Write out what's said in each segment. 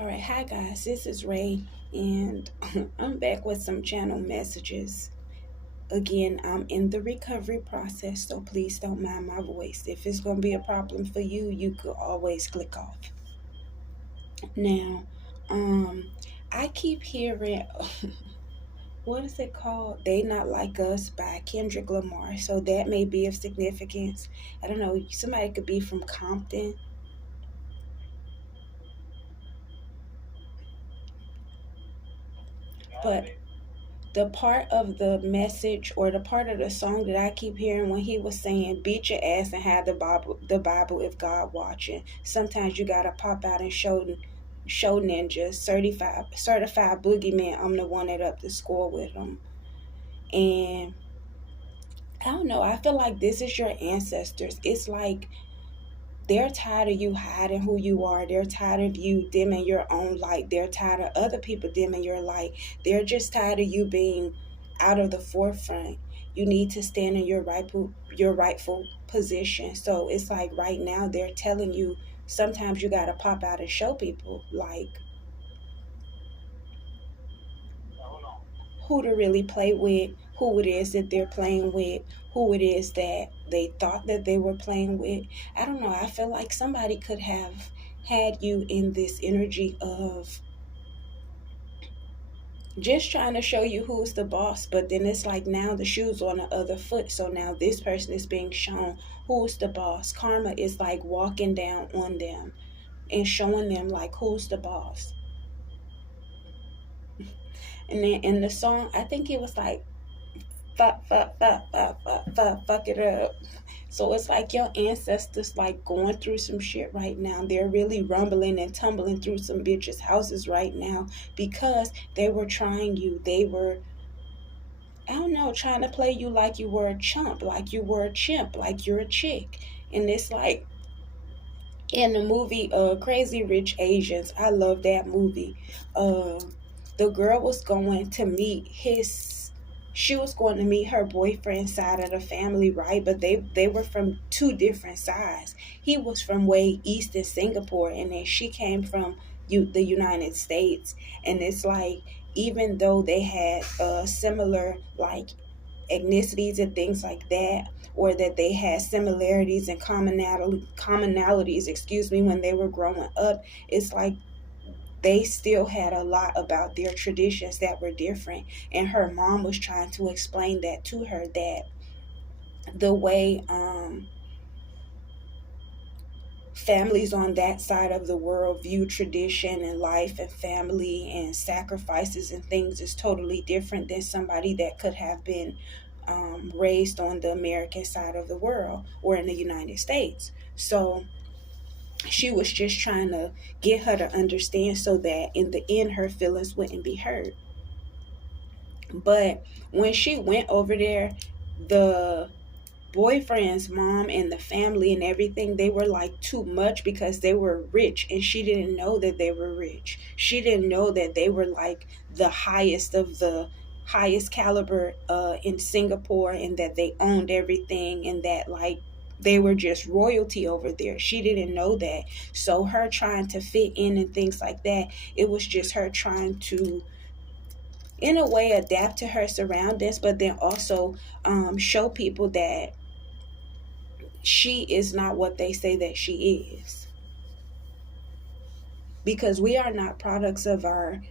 All right, hi guys, this is Ray, and I'm back with some channel messages. Again, I'm in the recovery process, so please don't mind my voice. If it's going to be a problem for you, you could always click off. Now, I keep hearing, what is it called? They Not Like Us by Kendrick Lamar, so that may be of significance. I don't know, somebody could be from Compton. But the part of the message or the part of the song that I keep hearing when he was saying beat your ass and have the Bible if God watching. Sometimes you gotta pop out and show ninjas certified boogeyman. I'm the one that up the score with them. And I don't know, I feel like this is your ancestors. It's like they're tired of you hiding who you are. They're tired of you dimming your own light. They're tired of other people dimming your light. They're just tired of you being out of the forefront. You need to stand in your rightful position. So it's like right now they're telling you sometimes you gotta pop out and show people like who to really play with, who it is that they're playing with, who it is that they thought that they were playing with. I don't know. I feel like somebody could have had you in this energy of just trying to show you who's the boss, but then it's like now the shoe's on the other foot. So now this person is being shown who's the boss. Karma is like walking down on them and showing them like who's the boss. And then in the song, I think it was like fuck it up. So it's like your ancestors like going through some shit right now. They're really rumbling and tumbling through some bitches' houses right now because they were trying you. They were, I don't know, trying to play you like you were a chump, like you were a chimp, like you're a chick. And it's like in the movie Crazy Rich Asians, I love that movie. The girl was going to meet she was going to meet her boyfriend's side of the family, right? But they were from two different sides. He was from way east in Singapore, and then she came from the United States. And it's like even though they had similar like ethnicities and things like that, or that they had similarities and commonalities, excuse me, when they were growing up, it's like they still had a lot about their traditions that were different. And her mom was trying to explain that to her, that the way families on that side of the world view tradition and life and family and sacrifices and things is totally different than somebody that could have been raised on the American side of the world or in the United States. So she was just trying to get her to understand so that in the end her feelings wouldn't be hurt. But when she went over there, the boyfriend's mom and the family and everything, they were like too much because they were rich, and she didn't know that they were rich. She didn't know that they were like the highest of the highest caliber in Singapore, and that they owned everything, and that like they were just royalty over there. She didn't know that. So her trying to fit in and things like that, it was just her trying to in a way adapt to her surroundings, but then also show people that she is not what they say that she is. Because we are not products of our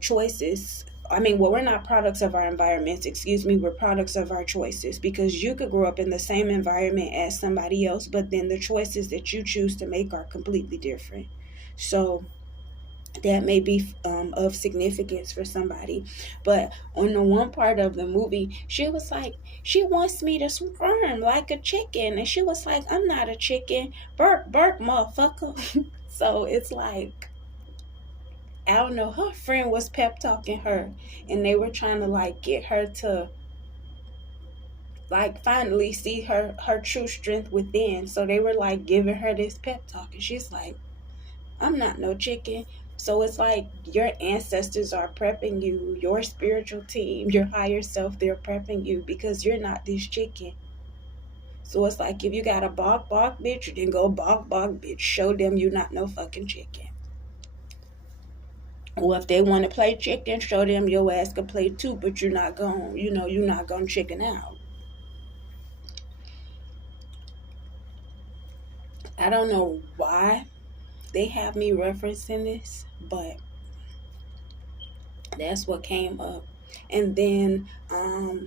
choices. I mean, well, we're not products of our environments, excuse me, we're products of our choices. Because you could grow up in the same environment as somebody else, but then the choices that you choose to make are completely different. So that may be of significance for somebody. But on the one part of the movie, she was like, she wants me to squirm like a chicken, and she was like, I'm not a chicken, burp burp motherfucker. So it's like, I don't know, her friend was pep talking her, and they were trying to like get her to like finally see her true strength within. So they were like giving her this pep talk, and she's like, I'm not no chicken. So it's like your ancestors are prepping you, your spiritual team, your higher self, they're prepping you because you're not this chicken. So it's like if you got a bark bark bitch, then go bark bark bitch. Show them you're not no fucking chicken. Or if they want to play chicken, show them your ass can play too, but you're not going, you're not going to chicken out. I don't know why they have me referencing this, but that's what came up. And then, I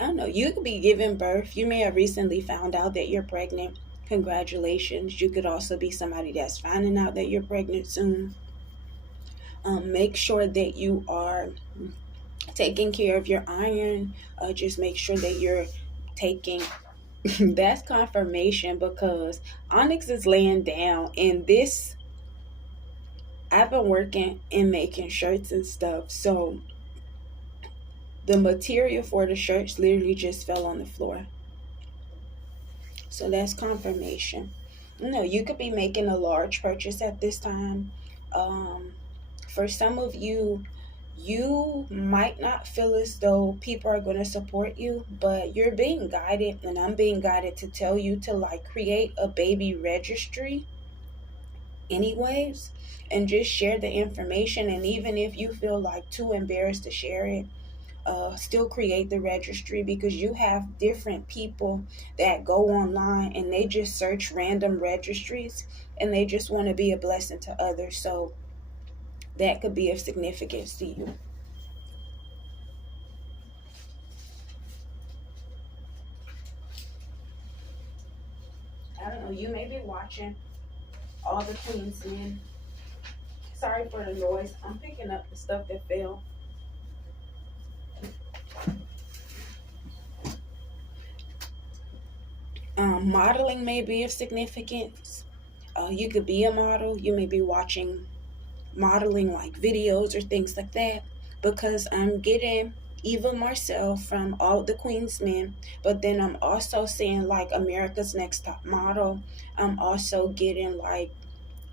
don't know, you could be giving birth. You may have recently found out that you're pregnant. Congratulations. You could also be somebody that's finding out that you're pregnant soon. Make sure that you are taking care of your iron. Just make sure that you're taking that's confirmation, because Onyx is laying down, and this I've been working and making shirts and stuff, so the material for the shirts literally just fell on the floor. So that's confirmation. You could be making a large purchase at this time. Um, for some of you, you might not feel as though people are going to support you, but you're being guided, and I'm being guided to tell you to like create a baby registry anyways, and just share the information. And even if you feel like too embarrassed to share it, still create the registry, because you have different people that go online and they just search random registries and they just want to be a blessing to others. So that could be of significance to you. I don't know, you may be watching all the Queen's Men. Sorry for the noise. I'm picking up the stuff that fell. Modeling may be of significance. You could be a model. You may be watching modeling like videos or things like that, because I'm getting Eva Marcel from all the Queen's Men, but then I'm also seeing like America's Next Top Model. I'm also getting like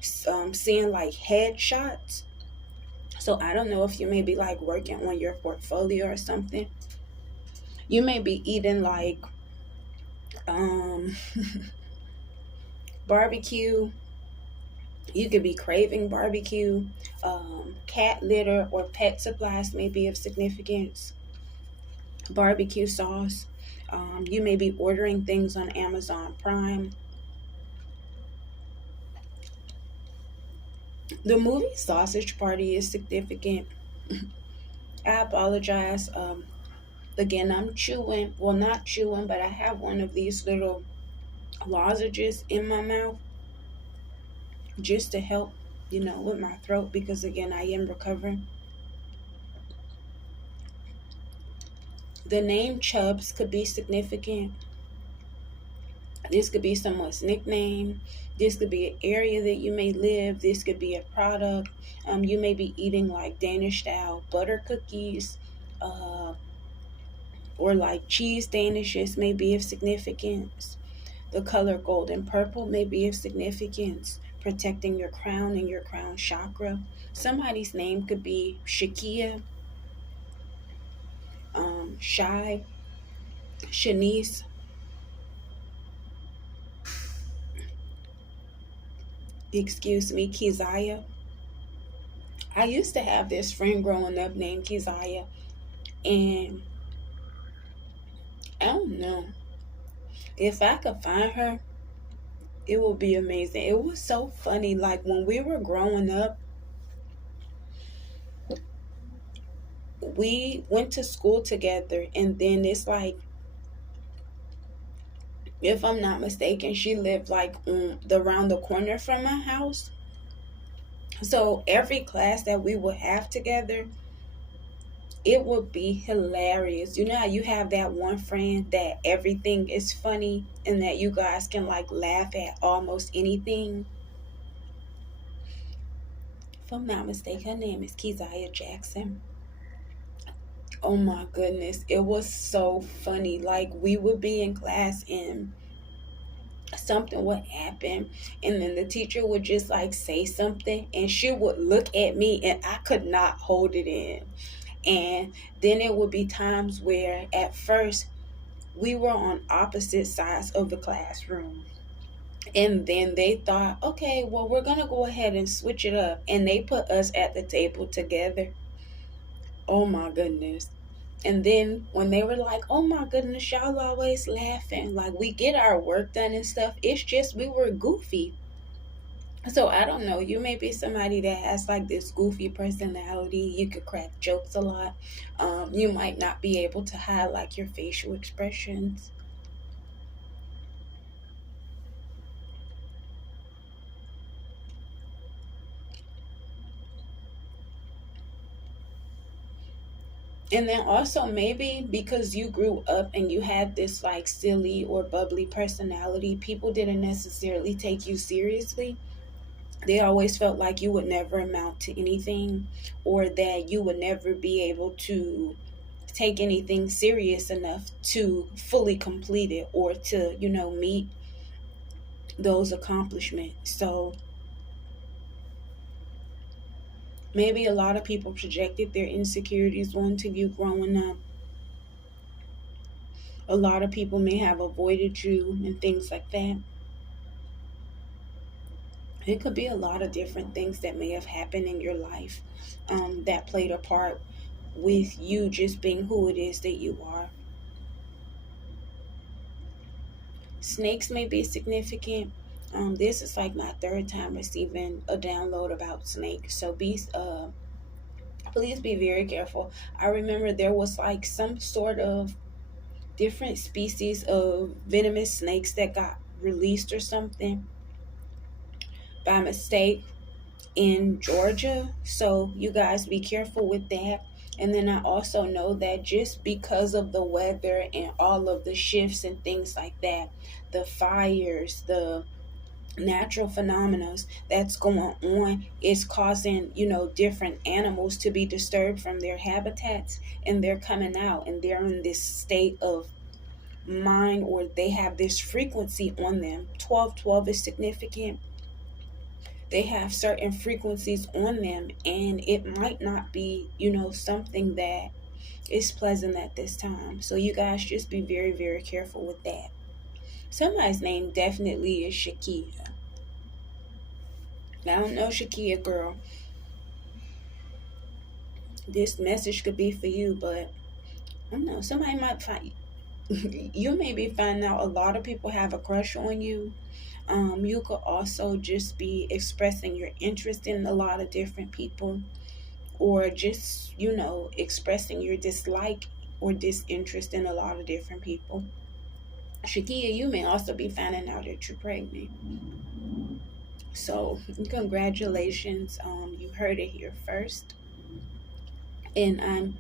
seeing like headshots. So I don't know if you may be like working on your portfolio or something. You may be eating like um barbecue. You could be craving barbecue. Cat litter or pet supplies may be of significance. Barbecue sauce. You may be ordering things on Amazon Prime. The movie Sausage Party is significant. I apologize. Again, I'm chewing. Well, not chewing, but I have one of these little lozenges in my mouth just to help, with my throat, because again, I am recovering. The name Chubbs could be significant. This could be someone's nickname. This could be an area that you may live. This could be a product. You may be eating like Danish style butter cookies, or like cheese danishes may be of significance. The color gold and purple may be of significance, protecting your crown and your crown chakra. Somebody's name could be Shakia, Shy, Shanice. Excuse me, Keziah. I used to have this friend growing up named Keziah, and I don't know. If I could find her, it would be amazing. It was so funny. Like when we were growing up, we went to school together, and then it's like, if I'm not mistaken, she lived like around the corner from my house. So every class that we would have together, it would be hilarious. You know how you have that one friend that everything is funny and that you guys can like laugh at almost anything? If I'm not mistaken, her name is Keziah Jackson. Oh my goodness, it was so funny. Like we would be in class and something would happen, and then the teacher would just like say something, and she would look at me and I could not hold it in. And then it would be times where at first we were on opposite sides of the classroom, And then they thought, okay, well, we're going to go ahead and switch it up. And they put us at the table together. Oh my goodness. And then when they were like, oh my goodness, y'all always laughing. Like, we get our work done and stuff. It's just we were goofy. So I don't know. You may be somebody that has like this goofy personality. You could crack jokes a lot. You might not be able to hide like your facial expressions. And then also maybe because you grew up and you had this like silly or bubbly personality, people didn't necessarily take you seriously. They always felt like you would never amount to anything, or that you would never be able to take anything serious enough to fully complete it or to, meet those accomplishments. So maybe a lot of people projected their insecurities onto you growing up. A lot of people may have avoided you and things like that. It could be a lot of different things that may have happened in your life, that played a part with you just being who it is that you are. Snakes may be significant. This is like my third time receiving a download about snakes, so please be very careful. I remember there was like some sort of different species of venomous snakes that got released or something by mistake in Georgia. So you guys be careful with that. And then I also know that just because of the weather and all of the shifts and things like that, the fires, the natural phenomena that's going on is causing, different animals to be disturbed from their habitats, and they're coming out and they're in this state of mind, or they have this frequency on them. 1212 is significant. They have certain frequencies on them, and it might not be, something that is pleasant at this time. So you guys just be very, very careful with that. Somebody's name definitely is Shakia. I don't know, Shakia girl. This message could be for you, but I don't know. Somebody might find you may be finding out a lot of people have a crush on you. You could also just be expressing your interest in a lot of different people, or just, expressing your dislike or disinterest in a lot of different people. Shakia, you may also be finding out that you're pregnant. So, congratulations. You heard it here first. And I'm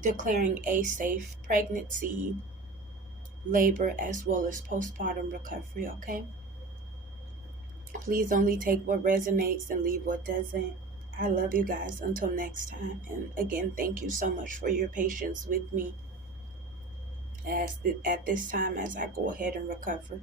declaring a safe pregnancy, labor, as well as postpartum recovery, okay? Please only take what resonates and leave what doesn't. I love you guys. Until next time. And again, thank you so much for your patience with me at this time as I go ahead and recover.